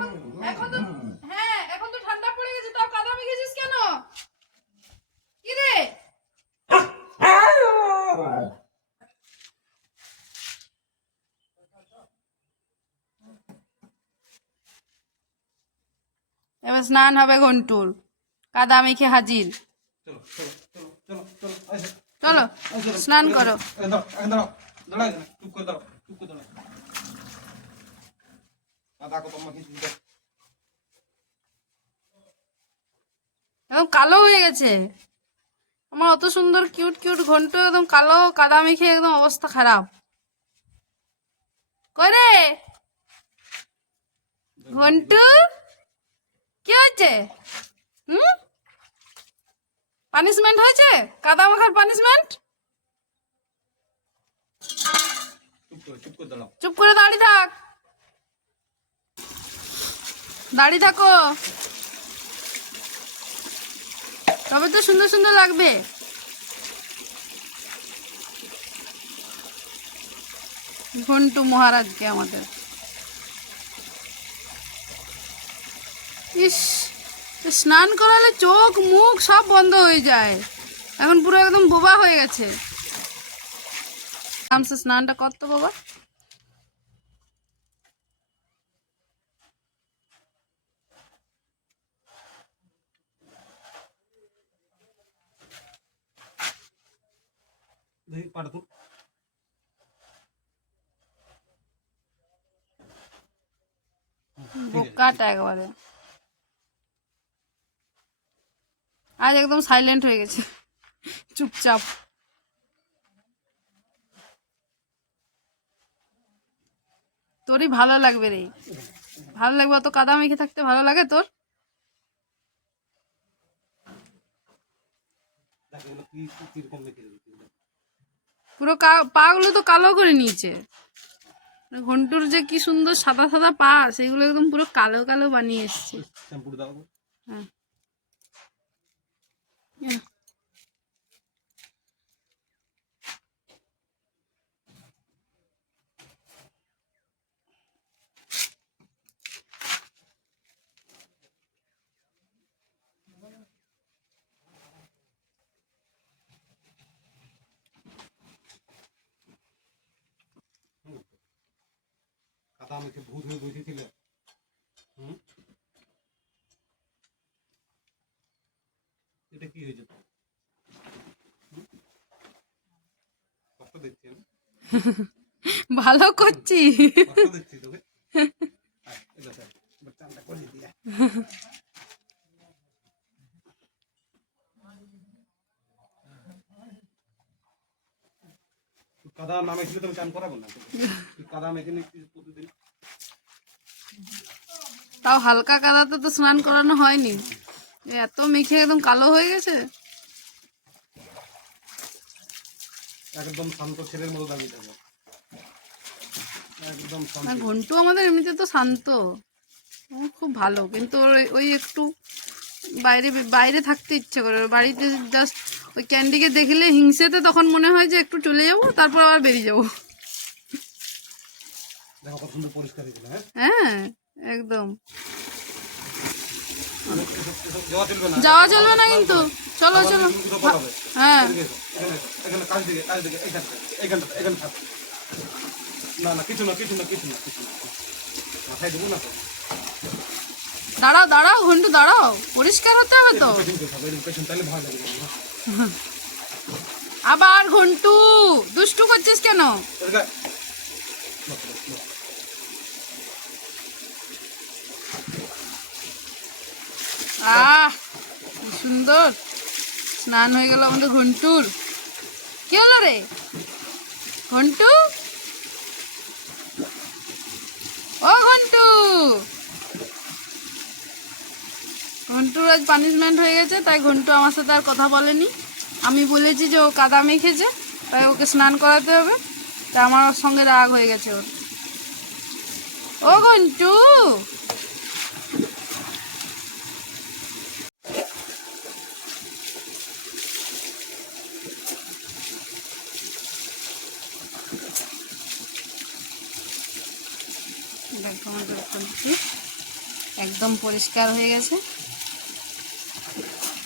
এখন এখন তো হ্যাঁ এখন তো ঠান্ডা পড়ে গেছে, তাও কাদা মেখেছিস কেন? কি রে? এবার স্নান হবে ঘন্টুর, কাদা মেখে হাজির। চলো স্নান করো। একদম কালো হয়ে গেছে আমার অত সুন্দর কিউট কিউট ঘন্টু, একদম কালো কাদা মেখে একদম অবস্থা খারাপ। করে ঘন্টু কি হয়েছে? পানিশমেন্ট হয়েছে, কাদা মাখার পানিশমেন্ট। চুপ করে দাঁড়িয়ে থাক, দাঁড়িয়ে থাকো, তবে তো সুন্দর সুন্দর লাগবে। ঘন্টু মহারাজকে আমাদের, ইস স্নান করালে চোখ মুখ সব বন্ধ হয়ে যায়, এখন পুরো একদম বোবা হয়ে গেছে। আরামসে স্নানটা করতো বাবা। বোকাটা একবারে আজ একদম সাইলেন্ট হয়ে গেছে, চুপচাপ। তোরই ভালো লাগবে রে, ভালো লাগবে, অত কাদা মেখে থাকতে ভালো লাগে তোর? পুরো পা গুলো তো কালো করে নিয়েছে। ঘন্টুর যে কি সুন্দর সাদা সাদা পা, সেগুলো একদম পুরো কালো কালো বানিয়ে এসছে। হ্যাঁ কাদা মেখে ভূত হয়ে বসেছিলে। এটা কি হয়েছে? কষ্ট দিচ্ছি আমি, ভালো করছি। কষ্ট দিচ্ছি তোকে। চানটা করে দিয়ে কাদা না মেখে তুমি চান করাবো না, তুই কাদা মেখে নিচ্ছিস প্রতিদিন। তাও হালকা কাদাতে তো স্নান করানো হয়নি, এত মেখে একদম কালো হয়ে গেছে। একদম শান্ত ছেলের মতো দাঁড়িয়ে থাকো, একদম শান্ত। ঘন্টু আমাদের এমনিতে তো শান্ত, খুব ভালো, কিন্তু ওই একটু বাইরে বাইরে থাকতে ইচ্ছে করে, বাড়িতে জাস্ট ওই ক্যান্ডিকে দেখলে হিংসেতে তখন মনে হয় যে একটু চলে যাবো, তারপর আবার বেরিয়ে যাবো। দেখো কত সুন্দর পরিষ্কার হয়েছিল। হ্যাঁ একদম যাওয়া চলবে না কিন্তু, চলো চলো। হ্যাঁ এখানে কাজ দিকে এখানটা থাক। না না কিছু না কিছু না কিছু না কিছু না, মাথায় দেবো না তো। দাঁড়াও দাঁড়াও ঘন্টু দাঁড়াও, পরিষ্কার হতে হবে তো। পেছন তাহলে ভয় লাগবে। আবার ঘন্টু দুষ্টু করছিস কেন? আহ কি সুন্দর স্নান হয়ে গেল আমাদের ঘন্টুর। কি হলো রে ঘন্টু? ও ঘন্টু, ঘন্টুর আজ পানিশমেন্ট হয়ে গেছে, তাই ঘন্টু আমার সাথে আর কথা বলেনি। আমি বলেছি যে ও কাদা মেখেছে, তাই ওকে স্নান করাতে হবে, তাই আমার সঙ্গে রাগ হয়ে গেছে ওর। ও ঘন্টু দেখো আমাদের একদম পরিষ্কার হয়ে গেছে।